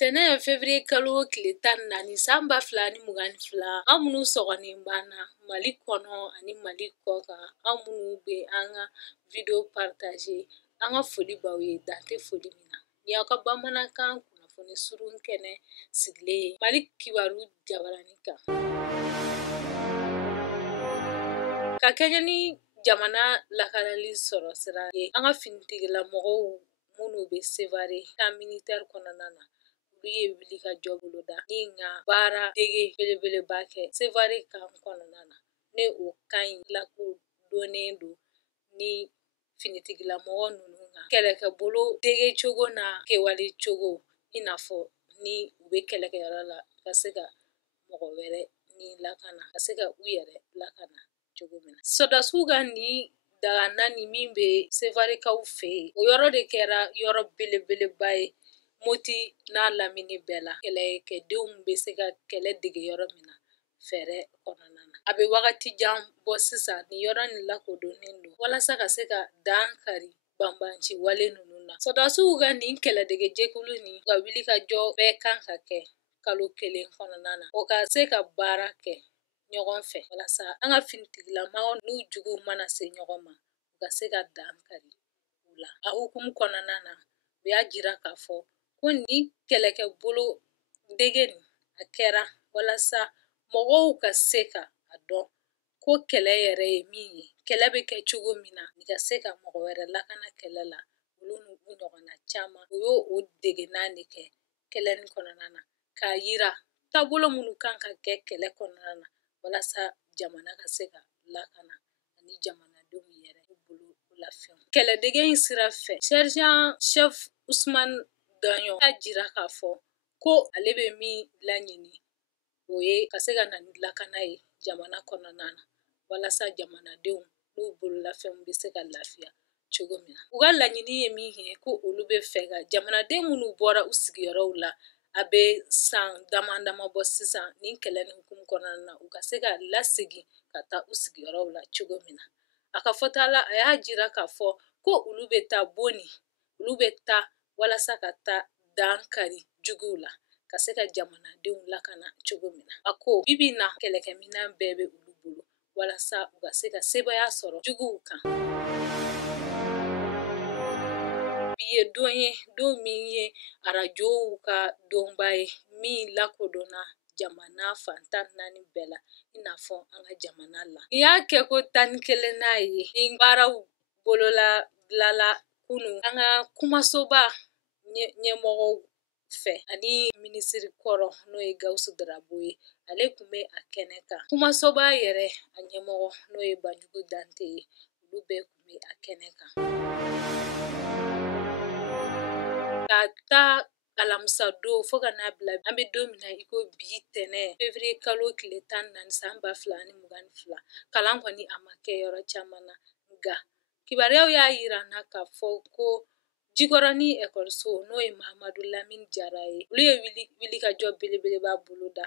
Tɛnɛ février kalo tile 14 san 2022 an minnu sɔgɔlen banna Mali kɔnɔ ani Mali kɔkan an minnu bɛ an ka video partager an ka foli b'aw ye dan tɛ foli min na ni aw ka bamanankan kunnafoni surun kɛnɛ sigilen ye Mali kibaru jabaranin kan ka kɛɲɛ ni jamana lakanali sɔrɔ sira ye an ka finitigilamɔgɔw minnu bɛ Sevare camp militaire kɔnɔna na olu ye wuli ka jɔ boloda ni nka baara dege belebeleba kɛ Sevare camp kɔnɔna na ne o kan in lakodɔnnen don ni finitigilamɔgɔ ninnu kan kɛlɛkɛbolo dege cogo na kɛwale cogo i n'a fɔ ni u bɛ kɛlɛkɛyɔrɔ la ka se ka mɔgɔ wɛrɛ ni lakana ka se ka u yɛrɛ lakana cogo min na sɔdasiw ka ni daga naani min bɛ Sevarekaw fɛ yen o yɔrɔ de kɛra yɔrɔ belebeleba ye Moti n'a lamini bɛɛ la kɛlɛkɛdenw bɛ se ka kɛlɛ dege yɔrɔ min na fɛɛrɛ kɔnɔna na a bɛ wagati jan bɔ sisan ni yɔrɔ nin lakodɔnnen don walasa ka se ka dan kari banbanci wale ninnu na sɔdasiw ka nin kɛlɛdege jɛkulu nin ka wuli ka jɔ bɛɛ kan ka kɛ kalo 1 kɔnɔna na o ka se ka baara kɛ ɲɔgɔn fɛ walasa an ka finitigilamɔgɔ n'u juguw mana se ɲɔgɔn ma u ka se ka dan kari u la a hukumu kɔnɔna na u y'a jira k'a fɔ ko ni kɛlɛkɛbolo dege nin a kɛra walasa mɔgɔw ka se ka a dɔn ko kɛlɛ yɛrɛ ye min ye kɛlɛ bɛ kɛ cogo min na i ka se ka mɔgɔ wɛrɛ lakana kɛlɛ la olu n'u ɲɔgɔnna caman u y'o degenan de kɛ kɛlɛ nin kɔnɔna na k'a yira taabolo minnu kan ka kɛ kɛlɛ kɔnɔna na walasa jamana ka se ka lakana ani jamanadenw yɛrɛ bolo lafiya kɛlɛdege in sira fɛ sergent chef Usman Daɲon y'a jira k'a fɔ ko ale bɛ min laɲini o ye ka se ka na ni lakana ye jamana kɔnɔna na walasa jamanadenw n'u bololafɛnw bɛ se ka lafiya cogo min na u ka laɲini ye min ye ko olu bɛ fɛ ka jamanaden minnu bɔra u sigiyɔrɔw la a bɛ san dama dama bɔ sisan ni kɛlɛ ni hukumu kɔnɔna na u ka se ka lasegin ka taa u sigiyɔrɔw la cogo min na a ka fɔta la a y'a jira k'a fɔ ko olu bɛ taa bonni olu bɛ taa walasa ka taa dan kari juguw la ka se ka jamanadenw lakana cogo min na a ko bibi na kɛlɛkɛminɛn bɛɛ bɛ olu bolo walasa u ka se ka sebaya sɔrɔ juguw kan bi ye don ye don min ye arajow ka donba ye min lakodɔnna jamana fantan 4 bɛɛ la i n'a fɔ an ka jamana la ni y'a kɛ ko 11 ye ni baaraw bolola bilala kunun an ka kumasoba ɲɛmɔgɔw fɛ ani minisiri kɔrɔ n'o ye Gawusu Darabo ye ale tun bɛ a kɛnɛ kan kumasoba yɛrɛ a ɲɛmɔgɔ n'o ye Banjugu Dante ye olu bɛɛ tun bɛ a kɛnɛ kan ka taa alamisa don fo ka n'a bila an bɛ don min na i ko bi tɛnɛ février kalo tile 14 san 2022 kalan kɔni a ma kɛ yɔrɔ caman na nka kibaruyaw y'a jira n na k'a fɔ ko Jikɔrɔni ekɔliso n'o ye Mahamadu Lamini Jara ye olu ye wulikajɔ belebeleba boloda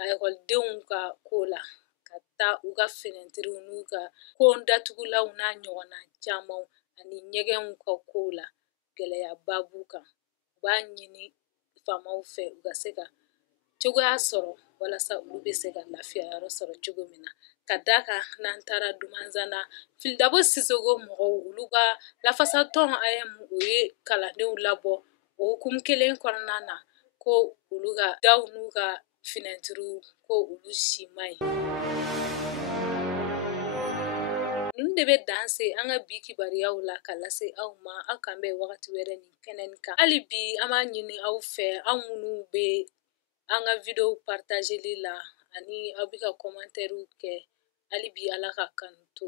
a ekɔlidenw ka ko la ka taa u ka fenɛtiriw n'u ka kon datugulaw n'a ɲɔgɔnna camanw ani ɲɛgɛnw ka kow la gɛlɛyaba b'u kan u b'a ɲini faamaw fɛ u ka se ka cogoya sɔrɔ walasa olu bɛ se ka lafiya yɔrɔ sɔrɔ cogo min na ka d'a kan n'an taara Dumanzana Filidabo Sisoko mɔgɔw olu ka lafasatɔn AM o ye kalandenw labɔ o hukumu kelen kɔnɔna na ko olu ka daw n'u ka fenɛtiriw ko olu si man ɲi ninnu de bɛ dan se an ka bi kibaruyaw la ka lase aw ma aw kan bɛn wagati wɛrɛ nin kɛnɛ nin kan hali bi an b'a ɲini aw fɛ aw minnu bɛ an ka video partageli la ani aw bɛ ka commentaires kɛ hali bi Ala ka kanu to